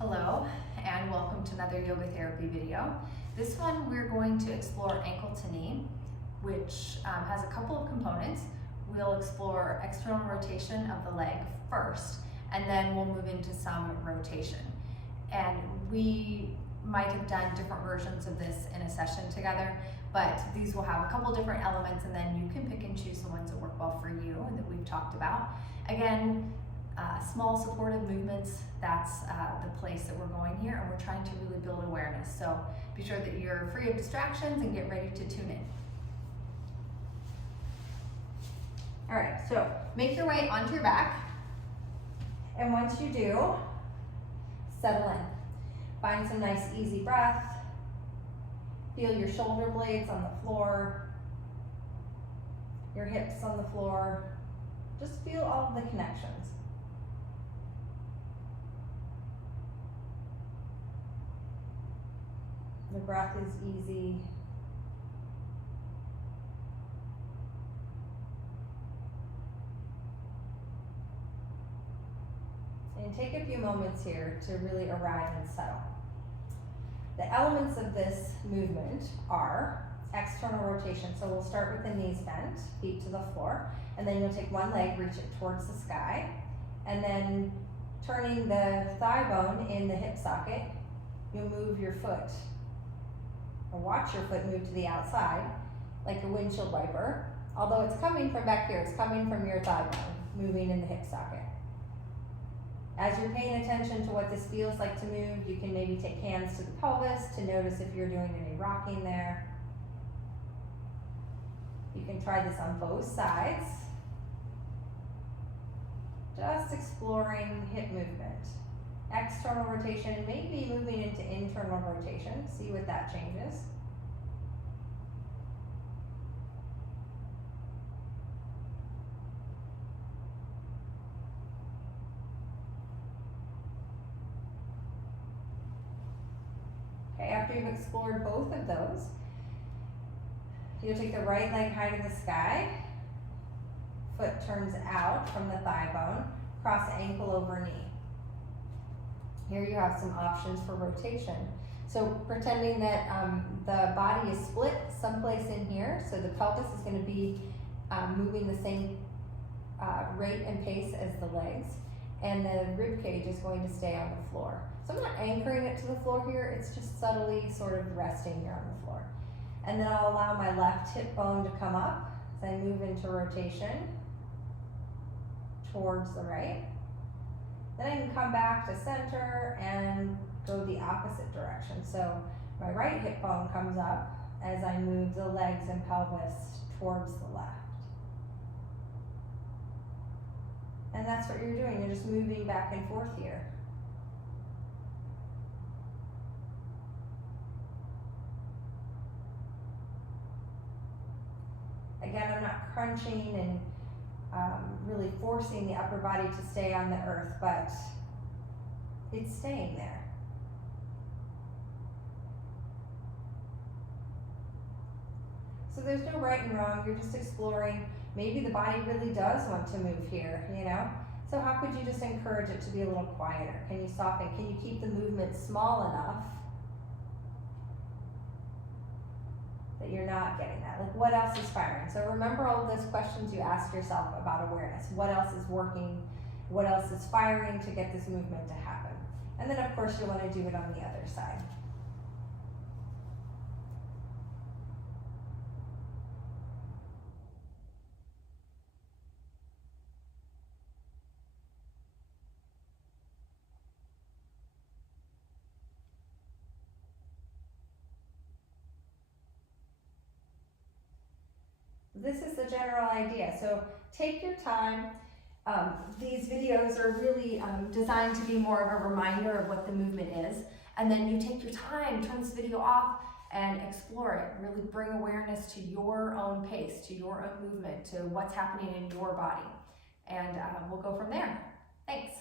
Hello and welcome to another yoga therapy video. This one we're going to explore ankle to knee, which has a couple of components. We'll explore external rotation of the leg first, and then we'll move into some rotation. And we might have done different versions of this in a session together, but these will have a couple different elements, and then you can pick and choose the ones that work well for you and that we've talked about. Again, small supportive movements, that's the place that we're going here, and we're trying to really build awareness. So be sure that you're free of distractions and get ready to tune in. All right, so make your way onto your back, and once you do, settle in. Find some nice easy breath. Feel your shoulder blades on the floor, your hips on the floor. Just feel all of the connections. The breath is easy. And take a few moments here to really arrive and settle. The elements of this movement are external rotation. So we'll start with the knees bent, feet to the floor, and then you'll take one leg, reach it towards the sky, and then turning the thigh bone in the hip socket, you'll move your foot, or watch your foot move to the outside, like a windshield wiper. Although it's coming from back here, it's coming from your thigh bone, moving in the hip socket. As you're paying attention to what this feels like to move, you can maybe take hands to the pelvis to notice if you're doing any rocking there. You can try this on both sides. Just exploring hip movement. External rotation, maybe moving into internal rotation. See what that changes. Okay, after you've explored both of those, you'll take the right leg high to the sky. Foot turns out from the thigh bone. Cross ankle over knee. Here you have some options for rotation. So pretending that the body is split someplace in here, so the pelvis is going to be moving the same rate and pace as the legs, and the rib cage is going to stay on the floor. So I'm not anchoring it to the floor here, it's just subtly sort of resting here on the floor. And then I'll allow my left hip bone to come up as I move into rotation towards the right. Then I can come back to center and go the opposite direction. So my right hip bone comes up as I move the legs and pelvis towards the left. And that's what you're doing, you're just moving back and forth here. Again, I'm not crunching and really forcing the upper body to stay on the earth, but it's staying there. So there's no right and wrong, you're just exploring. Maybe the body really does want to move here, you know? So how could you just encourage it to be a little quieter? Can you soften? Can you keep the movement small enough that you're not getting that? Like, what else is firing? So remember all of those questions you ask yourself about awareness. What else is working? What else is firing to get this movement to happen? And then of course you'll want to do it on the other side. This is the general idea. So take your time. These videos are really designed to be more of a reminder of what the movement is. And then you take your time, turn this video off and explore it. Really bring awareness to your own pace, to your own movement, to what's happening in your body. And we'll go from there. Thanks.